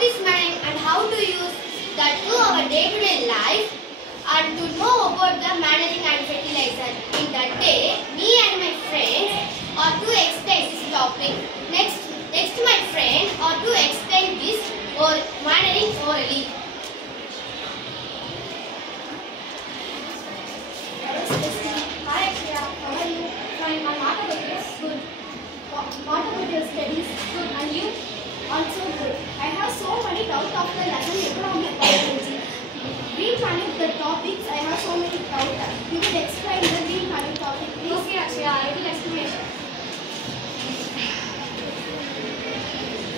what is manure and how to use that to our day-to-day life, and to know about the manuring and fertilizer. In that day, me and my friends are to explain this topic. Next my friend are to explain this or manuring orally. Hi Akshaya, how are you? Fine. And what about you? Good. What about your studies? Good. And you? Also good. I have so many doubts of the lesson economy and biology. Green planning the topics, I have so many doubts. You could explain the green planning topic, please? Okay Akshaya, I will explain.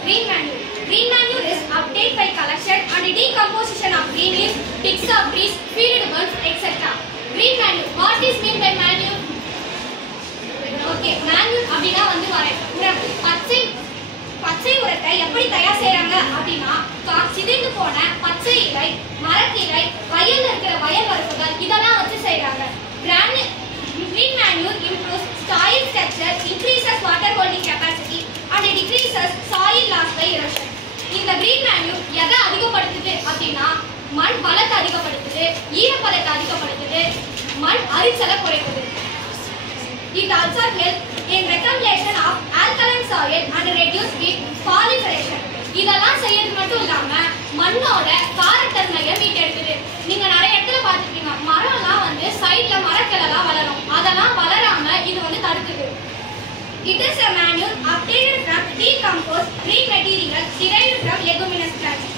Green manure. Green manure is obtained by collection and decomposition of green leaves, sticks of trees, field birds, etc. Green manure. What is mean by manure? Okay, manure அப்படினா வந்து உரம். பச்சை உரத்தை எப்படி தயார் செய்றாங்க அப்படினா சிதைந்து போன பச்சை இலை, மரக்கிளை, வயல்ல இருக்கிற வயல் வரப்புகள் இதெல்லாம் வச்சு செய்றாங்க. Green manure improves soil structure, increases water holding capacity and decreases soil loss by erosion. இந்த green manure எதை அதிகப்படுத்துது அப்படினா மண் வளத்தை அதிகப்படுத்துது, ஈரப்பதத்தை அதிகப்படுத்துது, மண் அரிச்சலை குறைக்குது. It also helps in reclamation of alkaline soil and reduce its proliferation. இதெல்லாம் செய்யறது மட்டும் இல்லாம மண்ணோட காரத்தன்மையை மீட்டெடுக்குது. நீங்க நிறைய இடத்துல பார்த்திருப்பீங்க, மரம்லாம் வந்து சைடுல மரக்கிளைலாம் வளரும், அதெல்லாம் வளராம இது வந்து தடுக்குது. It is a manure obtained from decomposed green material derived from leguminous plants.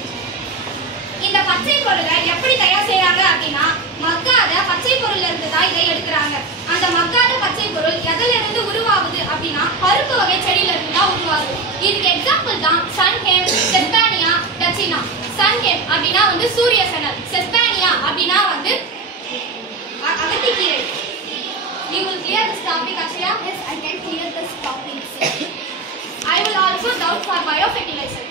இந்த பச்சை பொருளை எப்படி தயார் செய்றாங்க அப்படின்னா மக்காத பச்சை பொருள்ல இருந்து தான் இதை எடுக்கிறாங்க. அந்த மக்காத பச்சை பொருள் எதில இருந்து உருவாகுது அப்படின்னா பருப்பு வகை செடியில இருந்து தான் உருவாகுது. இதுக்கு எக்ஸாம்பிள் தான் சன்ஹெம், செஸ்பானியா, டச்சினா. சன்ஹெம் அப்படினா வந்து சூரிய சணல், செஸ்பானியா அப்படினா வந்து அகத்திக்கீரை. You will clear this topic, Akshaya? Yes, I can clear this topic. I will also doubt for biofertilizer.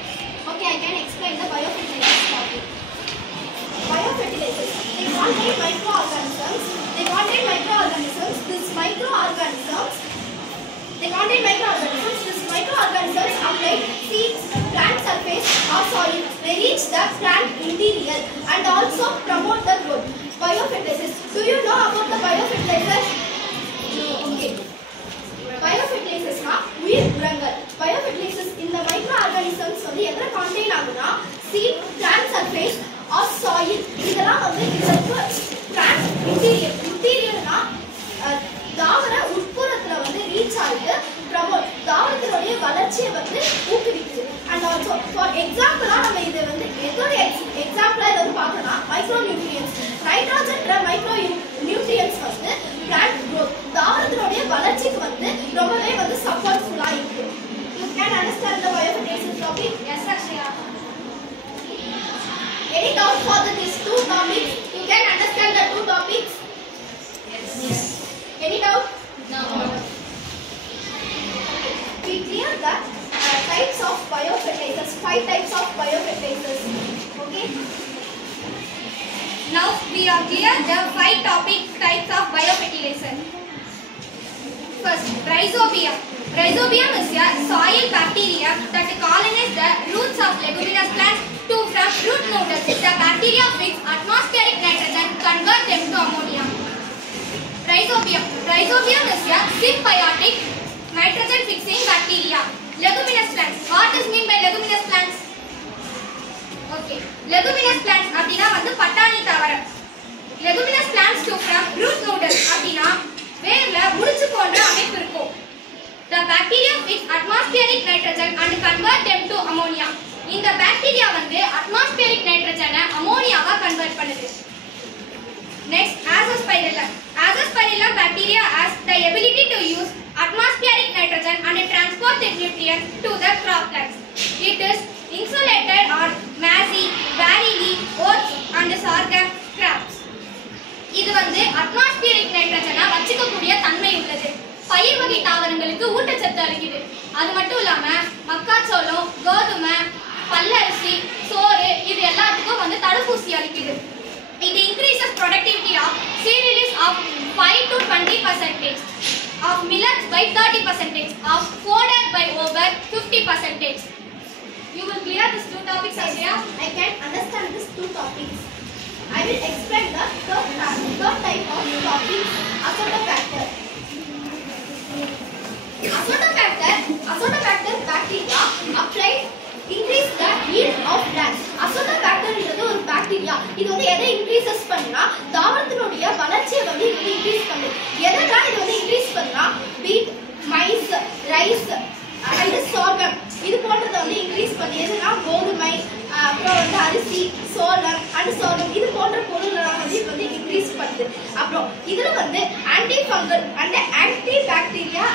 Okay, I can explain the biofertilizer topic. Biofertilizers, they contain microorganisms. These microorganisms apply seeds, plant surface or soil. They reach the plant interior and also promote the growth. Biofertilizers. Do you know about the biofertilizers? No. Okay. Biofertilizers na உயிர் உரங்கள். Biofertilizers in the microorganisms வந்து எதை contain ஆகுனா seed, plant surface or soil. இதெல்லாம் வந்து இதற்கு plant interior na தாவர உட்புறத்துல வந்து ரீச் ஆயிட்டு promote தாவரத்தினுடைய வளர்ச்சியை வந்து ஊக்குவிக்குது. And also for example நம்ம இத வந்து எதோட எக்ஸாம்பிளா இத வந்து பார்க்கனா மைக்ரோ நியூட்ரியன்ட்ஸ். நைட்ரோஜன்ற மைக்ரோ நியூட்ரியன்ட்ஸ் வந்து plant growth தாவரத்தினுடைய வளர்ச்சிக்கு வந்து ரொம்பவே வந்து சப்போர்ட்ஃபுல்லா இருக்கு. You can understand the biofertilizer topic? Yes, Akshaya. Any doubt for these two topics? You can understand the two topics? Yes. Any doubt? No. We clear the types of biofertilizers, 5 types of biofertilizers. Okay? Now we are clear the 5 types of biofertilizer. First, rhizobium. Rhizobium is a soil bacteria that colonize the roots of leguminous plants to from root nodules. The bacteria fix atmospheric nitrogen, convert them to ammonia. Rhizobium is a symbiotic nitrogen fixing bacteria. Leguminous plants. What is mean by leguminous plants? Okay. Leguminous plants அப்படினா வந்து பட்டாணி தாவரம். Leguminous plants to from root nodules அப்படினா வேர்ல முடிச்சு போன்ற அமைப்பு இருக்கும். The bacteria fix atmospheric nitrogen and convert them to ammonia. இந்த பாக்டீரியா வந்து atmospheric nitrogen அமோனியாவா கன்வர்ட் பண்ணுது. Next, Azospirillum. Azospirillum bacteria has the ability to use atmospheric nitrogen and transport the nutrients to the crop plants. It is insulated on maize, barley, oats and sorghum crops. இது வந்து atmospheric nitrogen வச்சுக்கக்கூடிய தன்மை உள்ளது. பயிர் வகை தாவரங்களுக்கு ஊட்டச்சத்து அளிக்குது. அது மட்டும் இல்லாம மக்காச்சோளம், கோதுமை, பல்லரிசி, சோறு இது எல்லாத்துக்கும் வந்து தடுப்பூசி அளிக்குது. It increases productivity of cereals of 5 to 20%, of millets by 30%, of fodder by over 50%. You will clear these two topics, Ashya? I can understand these two topics. I will explain the third type of topic, azotobacter. Azotobacter bacteria applied increase the yield of plants. Azotobacter is ஒரு bacteria. இது வந்து எதை increases பண்ணா தாவரத்தினுடைய வளர்ச்சியை வந்து இது increase பண்ணுது. எதனால இது வந்து இன்க்ரீஸ் பண்ணா wheat, maize, rice and sorghum இது போன்றத வந்து இன்க்ரீஸ் பண்ணி எதுனா கோதுமை அப்புறம் வந்து அரிசி சோளம் அண்ட் சோளம் இது போன்ற பொருள்லாம் வந்து இது வந்து இன்க்ரீஸ் பண்ணுது. அப்புறம் இதுல வந்து anti fungal and anti bacteria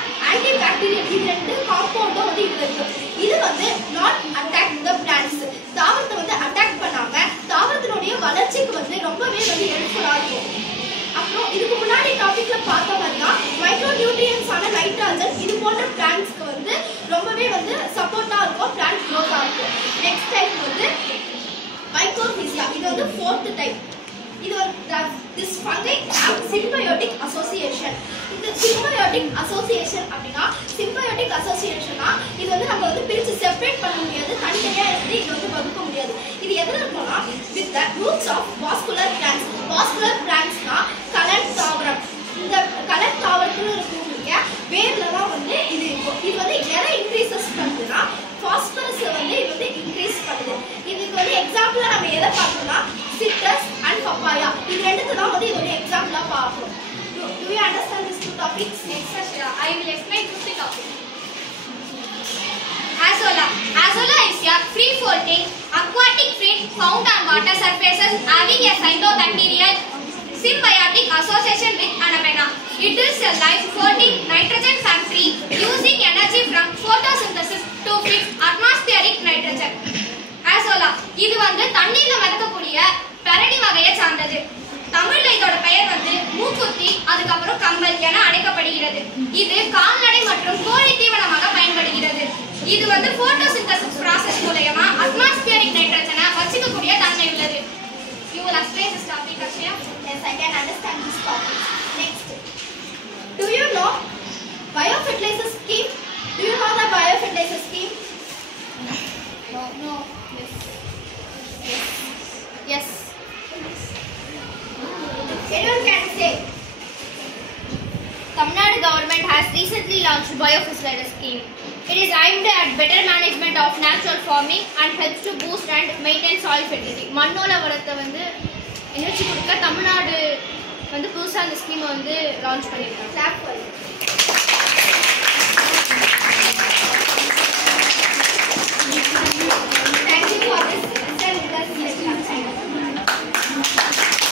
இது ரெண்டு காம்பவுண்டும் வந்து இதுல இருக்கு. இது வந்து நாட் அட்டாக் தி பிளான்ட்ஸ் தாவரத்தை வந்து அட்டாக் பண்ணாம தாவரத்தினுடைய வளர்ச்சிக்கு வந்து ரொம்பவே வந்து ஹெல்ப்ஃபுல்லா இருக்கும். அப்புறம் இதுக்கு முன்னாடி டாபிக்ல பார்த்த மாதிரி தான் மைக்ரோ நியூட்ரியன்ஸ் ஆன நைட்ரஜன் இது போன்ற பிளான்ட்ஸ்க்கு வந்து ரொம்பவே வந்து சப்போர்ட்டா இருக்கும், பிளான்ட் க்ரோத்தா இருக்கும். நெக்ஸ்ட் டைப் வந்து மைக்ரோபிசியா. இது வந்து ஃபோர்த் டைப். இது வந்து this fungi have symbiotic association. இந்த symbiotic association அப்படினா symbiotic associationனா இது வந்து நம்ம வந்து பிரிச்சு செப்பரேட் பண்ண முடியாது, தனித்தனியா இருந்து இது வந்து வகுக்க முடியாது. இது எதுல இருக்கும்னா with the roots of vascular plants. vascular plantsனா கலன் தாவரம். இந்த கலன் தாவரத்துல இருக்கக்கூடிய வேர்ல தான் வந்து இது இருக்கும். இது வந்து எதை இன்க்ரீசஸ் பண்ணுதுன்னா பாஸ்பரஸ் வந்து இது வந்து இன்க்ரீஸ் பண்ணுது. இதுக்கு வந்து எக்ஸாம்பிளா நம்ம எதை பார்க்கணும்னா citrus and papaya. இது ரெண்டுத்தை தான் வந்து இதோட எக்ஸாம்பிளா பார்ப்போம். Do you understand these two topics? Next, Ashya. I will explain fifth topic. Azolla. Azolla is a free-floating aquatic fruit found on water surfaces having a cyanobacterial symbiotic association with Anabaena. It is a life-floating nitrogen factory using energy from photosynthesis to fix atmospheric nitrogen. Azolla. இது வந்து தண்ணீர்ல மிதக்கக்கூடிய பரணி வகையை சார்ந்தது. தமிழ்ல இதோட பெயர் வந்து மூக்குத்தி, அதுக்கப்புறம் கம்பல் என அழைக்கப்படுகிறது. இது கால்நடை மற்றும் கோழி தீவனமாக பயன்படுகிறது. இது வந்து போட்டோசிந்தசிஸ் process மூலமா atmospheric nitrogen வச்சிக்கக்கூடிய தன்மை உள்ளது. You will explain this topic, Ashya? Yes, I can understand this topic. Next, do you know biofertilizer scheme? Do you know the biofertilizer scheme? No. Yes. Anyone can say. Tamil Nadu government has recently launched biofertilizer scheme. It is aimed at better management of natural farming and helps to boost and maintain soil fertility. மண்ணோட வளத்தை வந்து energy கொடுக்க தமிழ்நாடு வந்து புதுசா இந்த ஸ்கீமை வந்து launch பண்ணிருக்காங்க. Clap for it.